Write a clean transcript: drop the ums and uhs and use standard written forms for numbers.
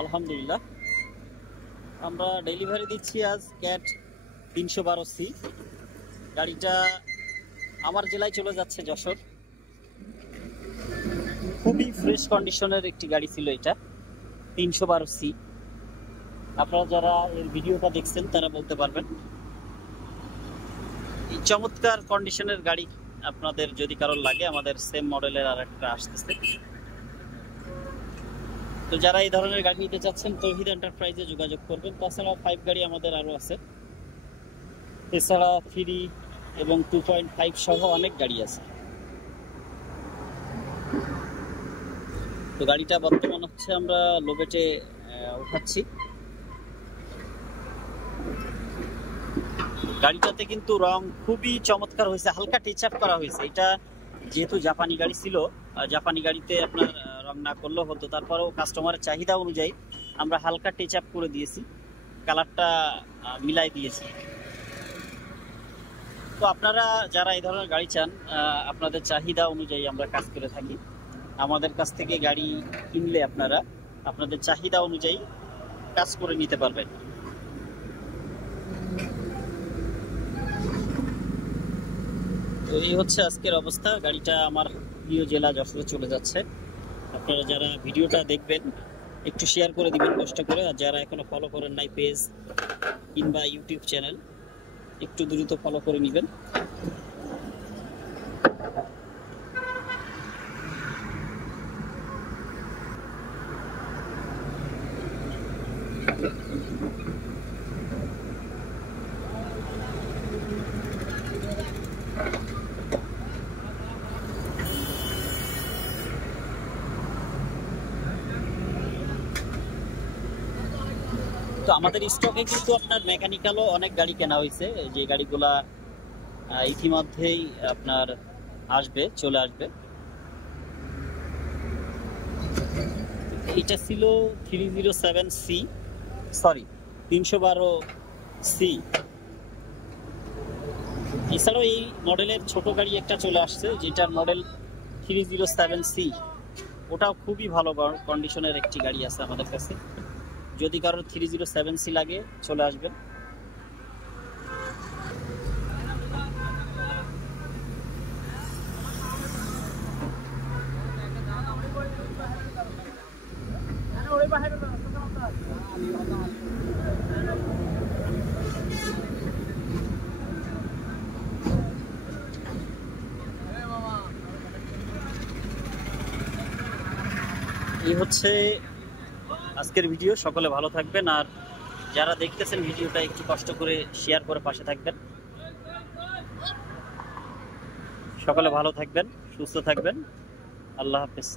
আলহামদুলিল্লাহ, আমরা ডেলিভারি দিচ্ছি আজ ক্যাট 312C। গাড়িটা আমার জেলায় চলে যাচ্ছে, যশোর। খুবই ফ্রেশ কন্ডিশনের একটি গাড়ি ছিল এটা, 312C। আপনারা যারা এর ভিডিওটা দেখছেন তারা বলতে পারবেন। এই চমৎকার কন্ডিশনের গাড়ি আপনাদের যদি কারোর লাগে, আমাদের সেম মডেলের আর একটা আসতেছে। তো যারা এই ধরনের গাড়ি নিতে চাচ্ছেন তৌহিদ এন্টারপ্রাইজে যোগাযোগ করবেন। তাছাড়া 5 গাড়ি আমাদের আরও আছে, এছাড়া 3 এবং 2.5 সহ অনেক গাড়ি আছে। তো গাড়িটা বর্তমান হচ্ছে আমরা লোবেটে উঠাচ্ছি। গাড়িটাতে কিন্তু রং খুবই চমৎকার হয়েছে, হালকা টাচ আপ করা হয়েছে। এটা যেহেতু জাপানি গাড়ি ছিল, জাপানি গাড়িতে আপনার রং না করলেও হতো, তারপরেও কাস্টমারের চাহিদা অনুযায়ী আমরা হালকা টাচ আপ করে দিয়েছি, কালারটা মিলাই দিয়েছি। তো আপনারা যারা এই ধরনের গাড়ি চান, আপনাদের চাহিদা অনুযায়ী আমরা কাজ করে থাকি। আমাদের কাছ থেকে গাড়ি কিনলে আপনারা আপনাদের চাহিদা অনুযায়ী কাজ করে নিতে পারবেন। তো এই হচ্ছে আজকের অবস্থা। গাড়িটা আমার প্রিয় জেলা যশোরে চলে যাচ্ছে। আপনারা যারা ভিডিওটা দেখবেন একটু শেয়ার করে দিবেন কষ্ট করে, আর যারা এখনো ফলো করেন নাই পেজ কিংবা ইউটিউব চ্যানেল, একটু দ্রুত ফলো করে নেবেন। তো আমাদের স্টকে কিন্তু আপনার মেকানিক্যালও অনেক গাড়ি কেনা হয়েছে, যে গাড়িগুলা ইতিমধ্যেই আপনার চলে আসবে। এটা ছিল 307C, সরি 312C। এছাড়াও এই মডেলের ছোট গাড়ি একটা চলে আসছে, যেটার মডেল 307C। ওটাও খুবই ভালো কন্ডিশনের একটি গাড়ি আছে আমাদের কাছে। যদি কারোর 307C লাগে চলে আসবেন। এই হচ্ছে আজকের ভিডিও। সকলে ভালো থাকবেন, আর যারা দেখতেছেন ভিডিওটা একটু কষ্ট করে শেয়ার করে পাশে থাকবেন। সকলে ভালো থাকবেন, সুস্থ থাকবেন। আল্লাহ হাফেজ।